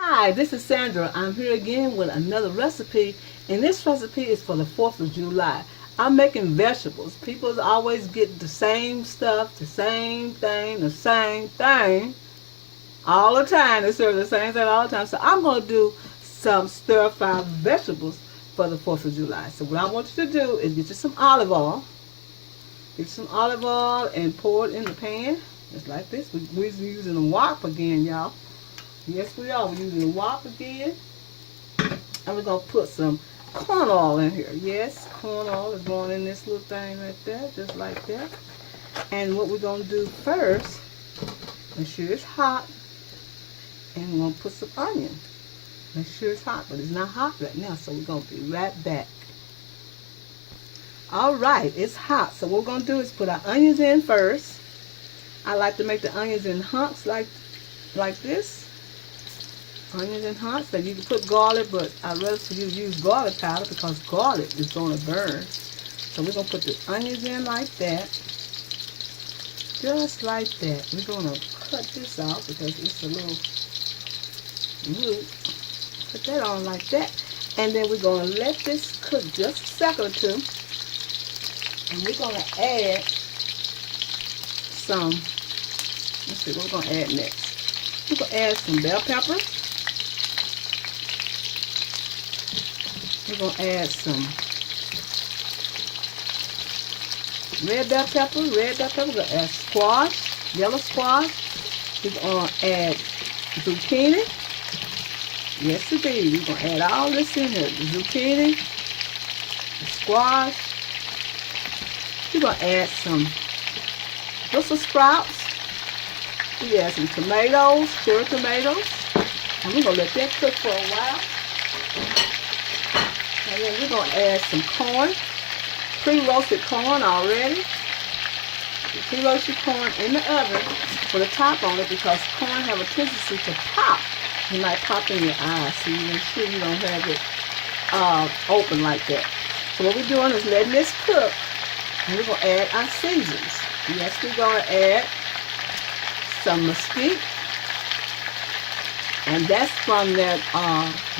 Hi, this is Sandra. I'm here again with another recipe, and this recipe is for the 4th of July. I'm making vegetables. People always get the same stuff, the same thing all the time. They serve the same thing all the time. So I'm going to do some stir-fried vegetables for the 4th of July. So what I want you to do is get you some olive oil. Get some olive oil and pour it in the pan, just like this. We're using a wok again, y'all. Yes, we are. We're using the wok again. And we're going to put some corn oil in here. Yes, corn oil is going in this little thing right there, just like that. And what we're going to do first, make sure it's hot. And we're going to put some onion. Make sure it's hot, but it's not hot right now, so we're going to be right back. All right, it's hot. So what we're going to do is put our onions in first. I like to make the onions in hunks like this. Onions and hunks. So you can put garlic, but I'd rather for you to use garlic powder because garlic is going to burn. So we're going to put the onions in like that. Just like that. We're going to cut this out because it's a little root. Put that on like that. And then we're going to let this cook just a second or two. And we're going to add some, let's see what we're going to add next. We're going to add some bell pepper. We're going to add some red bell pepper. We're going to add squash, yellow squash. We're going to add zucchini. Yes, indeed. We're going to add all this in here. The zucchini, the squash. We're going to add some Brussels sprouts. We add some tomatoes, cherry tomatoes. And we're going to let that cook for a while. And then we're going to add some corn, pre-roasted corn already. The pre-roasted corn in the oven with a top on it because corn have a tendency to pop. It might pop in your eyes, so you make sure you don't have it open like that. So what we're doing is letting this cook, and we're going to add our seasonings. Yes, we're going to add some mesquite. And that's from that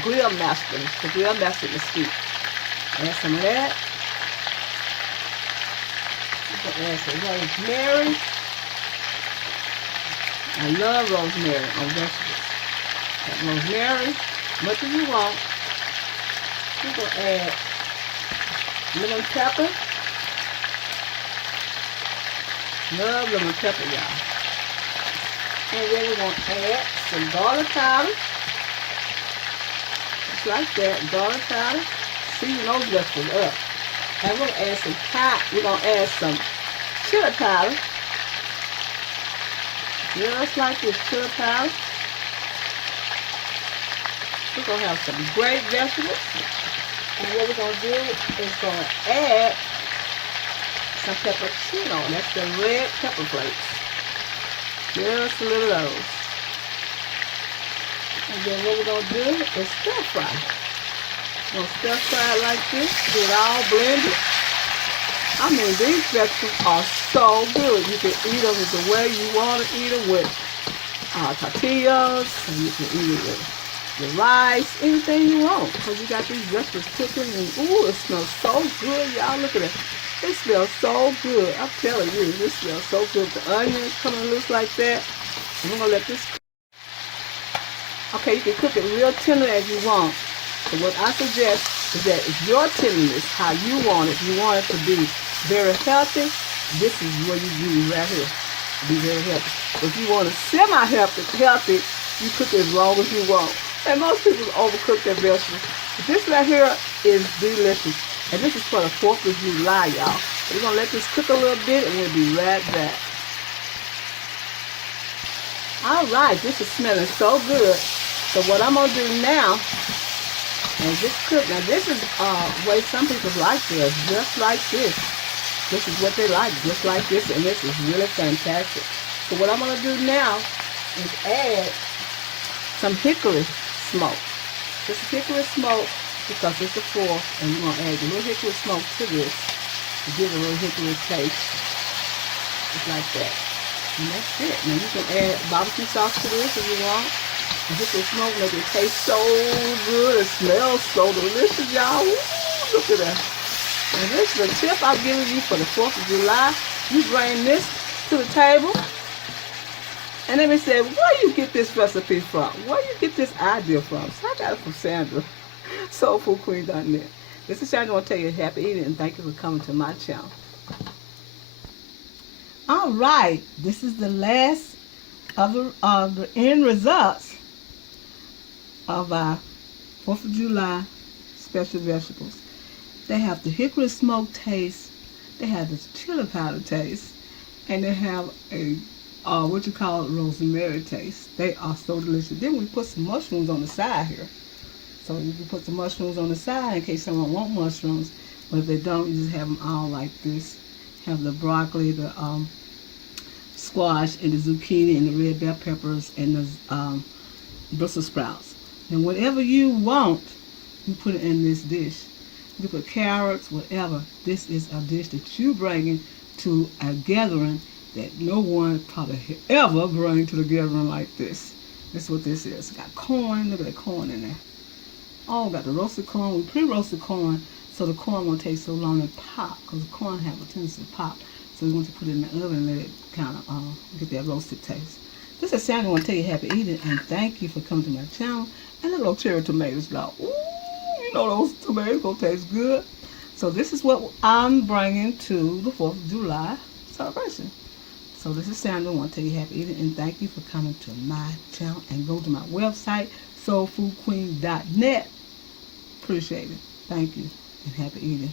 Grill Master, the Grill Master mesquite. Add some of that. We're going to add some rosemary. I love rosemary on vegetables. Add rosemary, much as you want. We're going to add lemon pepper. Love lemon pepper, y'all. And then we're going to add some garlic powder. Just like that, garlic powder. Season those vegetables up. And we're going to add some we're going to add some chili powder. Just like this chili powder. We're going to have some great vegetables. And what we're going to do is going to add some pepperoncino. That's the red pepper flakes. Just a little of those. And then what we're going to do is stir fry. We're going to stir fry it like this. Get it all blended. I mean, these vegetables are so good. You can eat them the way you want to eat them with tortillas. And you can eat it with the rice, anything you want. Because you got these vegetables cooking. And ooh, it smells so good. Y'all look at it. It smells so good. I'm telling you, this smells so good. The onions coming loose like that. And we're going to let this cook. Okay, you can cook it real tender as you want. So what I suggest is that if your tenderness, how you want it, you want it to be very healthy, this is what you do right here. Be very healthy. If you want it semi-healthy, you cook it as long as you want. And most people overcook their vegetables. But this right here is delicious. And this is for the 4th of July, y'all. We're going to let this cook a little bit and we'll be right back. All right, this is smelling so good. So what I'm going to do now is just cook. Now this is the way some people like theirs, just like this. This is what they like, just like this. And this is really fantastic. So what I'm going to do now is add some hickory smoke. Just hickory smoke. Because it's a 4th, and we're going to add a little hickory smoke to this to give it a little hickory taste. Just like that. And that's it. Now you can add barbecue sauce to this if you want. And hickory smoke make it taste so good. It smells so delicious, y'all. Ooh, look at that. And this is a tip I'm giving you for the 4th of July. You bring this to the table. And let me say, where you get this recipe from? Where you get this idea from? So I got it from Sandra, soulfoodqueen.net. This is Sandra. I want to tell you happy eating and thank you for coming to my channel. All right, this is the last of the end results of our 4th of July special vegetables. They have the hickory smoke taste, they have the chili powder taste, and they have a what you call rosemary taste. They are so delicious. Then we put some mushrooms on the side here. So you can put the mushrooms on the side in case someone wants mushrooms. But if they don't, you just have them all like this. Have the broccoli, the squash, and the zucchini, and the red bell peppers, and the Brussels sprouts. And whatever you want, you put it in this dish. You put carrots, whatever. This is a dish that you bringing to a gathering that no one probably ever bring to the gathering like this. This is what this is. Got corn. Look at the corn in there. Oh, got the roasted corn. We pre-roasted corn, so the corn won't take so long to pop, because the corn have a tendency to pop. So we want to put it in the oven and let it kind of get that roasted taste. This is Sandra. I want to tell you happy eating and thank you for coming to my channel. And the little cherry tomatoes, now. Ooh, you know those tomatoes gonna taste good. So this is what I'm bringing to the 4th of July celebration. So this is Sandra. I want to tell you happy eating and thank you for coming to my channel. And go to my website, soulfoodqueen.net. Appreciate it. Thank you and happy eating.